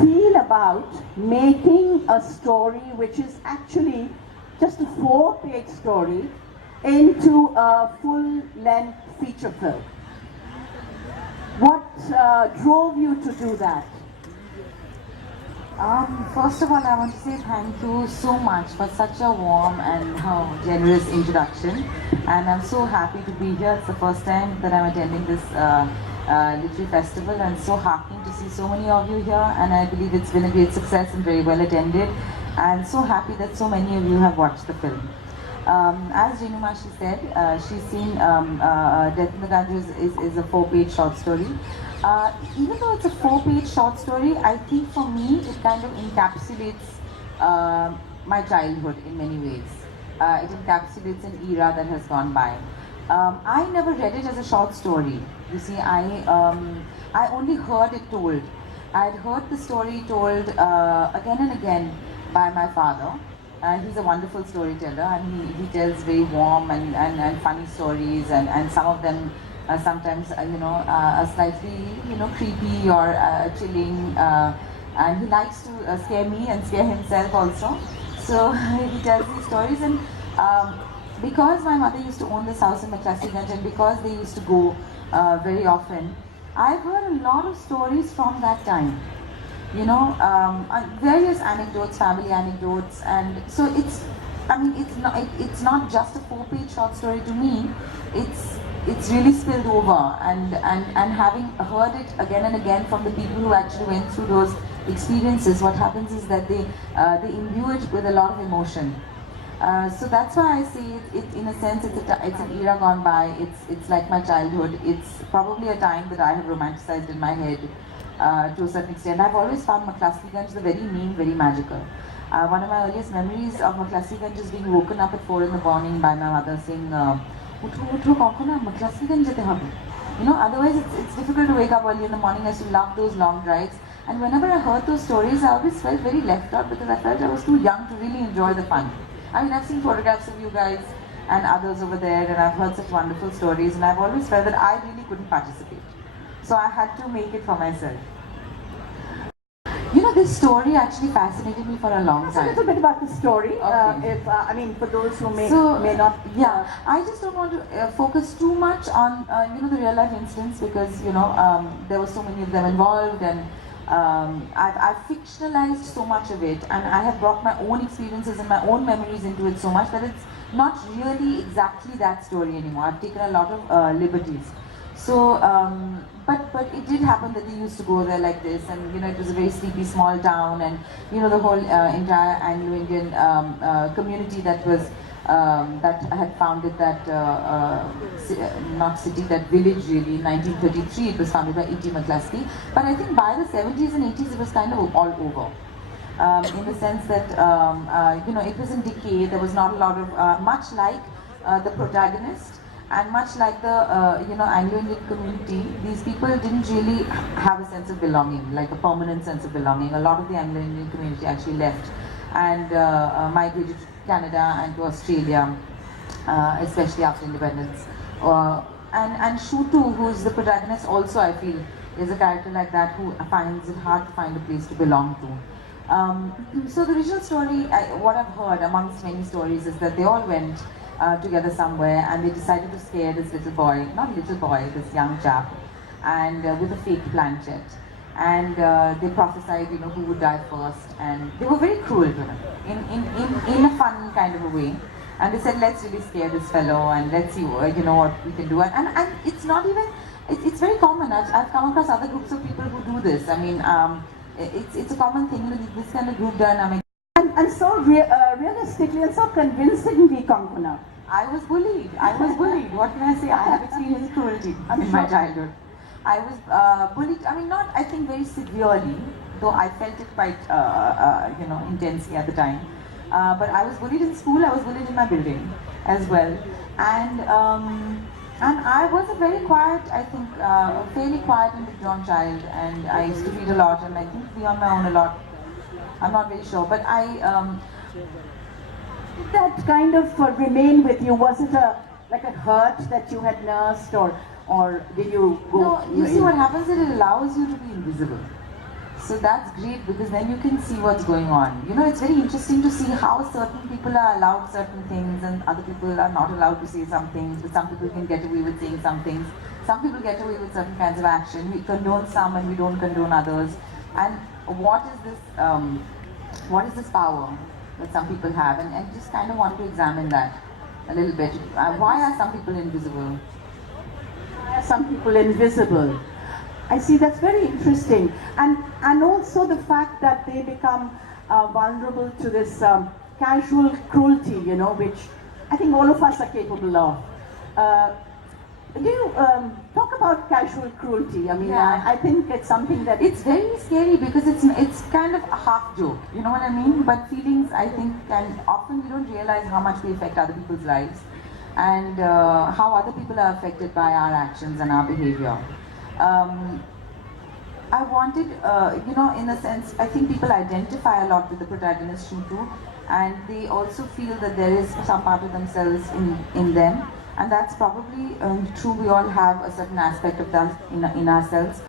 feel about making a story which is actually just a 4-page story into a full-length feature film? What drove you to do that? First of all, I want to say thank you so much for such a warm and generous introduction. And I'm so happy to be here. It's the first time that I'm attending this literary festival, and so heartening to see so many of you here. And I believe it's been a great success and very well attended. And so happy that so many of you have watched the film. As Renu Mashi said, she's seen Death in the Ganges is a 4-page short story. Even though it's a 4-page short story, I think for me it kind of encapsulates my childhood in many ways. It encapsulates an era that has gone by. I never read it as a short story. You see, I only heard it told. I had heard the story told again and again by my father. He's a wonderful storyteller, and he tells very warm and funny stories, and some of them sometimes are slightly creepy or chilling, and he likes to scare me and scare himself also. So he tells these stories, and because my mother used to own this house in McCluskeyganj, and because they used to go very often, I've heard a lot of stories from that time. Various anecdotes, family anecdotes, and so it's not just a 4-page short story to me. It's really spilled over, and having heard it again and again from the people who actually went through those experiences, what happens is that they imbue it with a lot of emotion. So that's why I say it in a sense it's an era gone by. It's like my childhood. It's probably a time that I have romanticized in my head. To a certain extent. I've always found McCluskeyganj the very mean, very magical. One of my earliest memories of McCluskeyganj is being woken up at 4 in the morning by my mother saying, "Utho, utho, konkona, McCluskeyganj jate hobe." Otherwise it's difficult to wake up early in the morning. I used to love those long drives. And whenever I heard those stories, I always felt very left out because I felt I was too young to really enjoy the fun. I mean, I've seen photographs of you guys and others over there, and I've heard such wonderful stories, and I've always felt that I really couldn't participate. So I had to make it for myself. This story actually fascinated me for a long time. A little bit about the story, Okay. for those who may not. Yeah, I just don't want to focus too much on the real life incidents because there were so many of them involved, and I've fictionalized so much of it, and I have brought my own experiences and my own memories into it so much that it's not really exactly that story anymore. I've taken a lot of liberties. So, but it did happen that they used to go there like this, and it was a very sleepy small town, and the whole entire Anglo-Indian community that was that had founded that not city, that village really in 1933. It was founded by E.T. McCluskey, but I think by the 70s and 80s it was kind of all over. In the sense that it was in decay. There was not a lot of much like the protagonist. And much like the Anglo-Indian community, these people didn't really have a sense of belonging, like a permanent sense of belonging. A lot of the Anglo-Indian community actually left and migrated to Canada and to Australia, especially after independence. And Shutu, who's the protagonist, also I feel is a character like that who finds it hard to find a place to belong to. So the original story, what I've heard amongst many stories, is that they all went together somewhere, and they decided to scare this little boy, not little boy, this young chap, and with a fake planchette. And they prophesied, who would die first, and they were very cruel to him, in a fun kind of a way. And they said, let's really scare this fellow, and let's see, what we can do. And it's not even, it's very common. I've come across other groups of people who do this. I mean, it's a common thing, this kind of group dynamic. And so realistically and so convincingly, Konkona. I was bullied. What can I say? I have experienced cruelty in my childhood. I was bullied, not, I think, very severely, though I felt it quite, intensely at the time. But I was bullied in school, I was bullied in my building as well. And I was a very quiet, I think, fairly quiet and withdrawn child, and I used to read a lot, and I think be on my own a lot. I'm not very sure, but did that kind of remain with you? Was it like a hurt that you had nursed, or did you go? No, you see what happens is it allows you to be invisible. So that's great because then you can see what's going on. You know, it's very interesting to see how certain people are allowed certain things and other people are not allowed to say some things, but some people can get away with saying some things. Some people get away with certain kinds of action. We condone some and we don't condone others. And what is this power that some people have? And just kind of want to examine that a little bit. Why are some people invisible? Why are some people invisible? I see, that's very interesting. And also the fact that they become vulnerable to this casual cruelty, you know, which I think all of us are capable of. Do you talk about casual cruelty? I mean, Yeah. I think it's something that It's very scary because it's kind of a half joke, you know what I mean? But feelings, I think, can often we don't realize how much they affect other people's lives and how other people are affected by our actions and our behavior. I wanted, you know, in a sense, I think people identify a lot with the protagonist Shintu, and they also feel that there is some part of themselves in them, and that's probably true. We all have a certain aspect of that in ourselves.